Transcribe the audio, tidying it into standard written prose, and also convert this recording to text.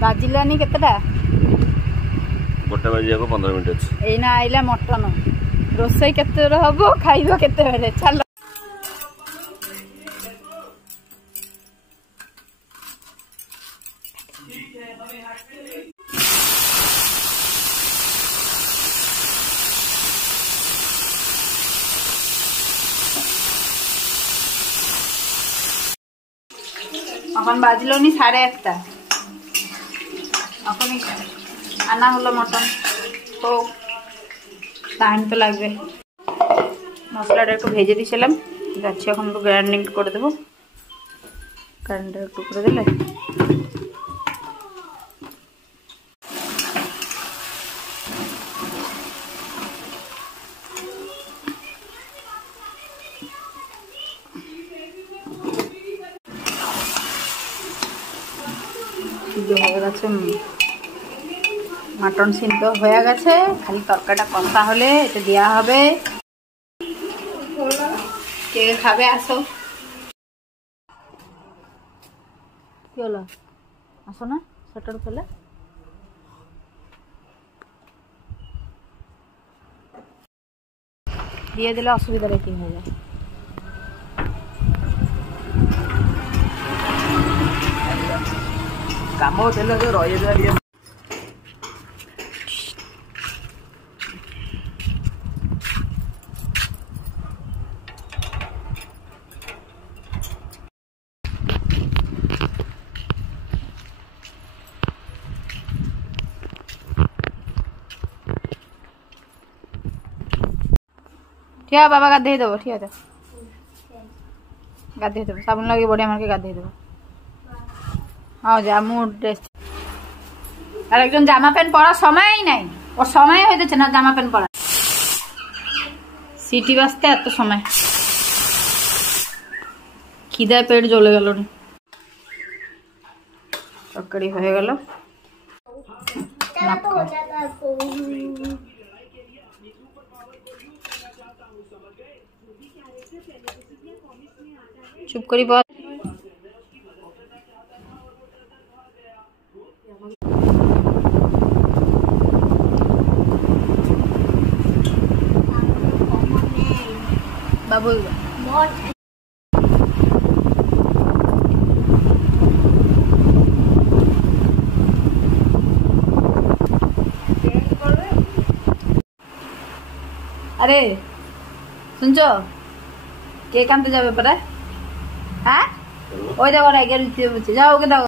बाजिलानी केतेटा गोटे बजे 15 मिनिट अछि एना आइला मटन रोसई केते हबो खाइबो केते बेले चल अपन बाजिलोनी 8:30 अपन आना हलो मटन तो टाइम तो लागबे मसलाटा একটু ভেজে দিছিলাম যাচ্ছে এখন একটু গ্রাইন্ডিং করে দেব গ্রাইন্ডার একটু করে দিলে मटन सिंध हो गए खाली तरकाटा कषा हले ये दिया हबे के खाबे आसो केला आसो ना शटर खोला दिए दिले असुविधा रे कि होगा काम होतेला जो रही दिया ठीक है बाबा गाधे देव ठीक है गाधे देव साबुन लगे बढ़िया मार के गाधे देव हाँ जा मु ड्रेस আর একজন জামা প্যান্ট পরা সময়ই নাই ও সময় হইতেছে না জামা প্যান্ট পরা সিটি বাজতে এত সময় খিদায় পেট জ্বলে গেল তরকারি হয়ে গেল चुप करी बात बाबू अरे सुनছো কে কানতে যাবে পরে হ্যাঁ ওই দেখো না গেল যাও ওকে দাও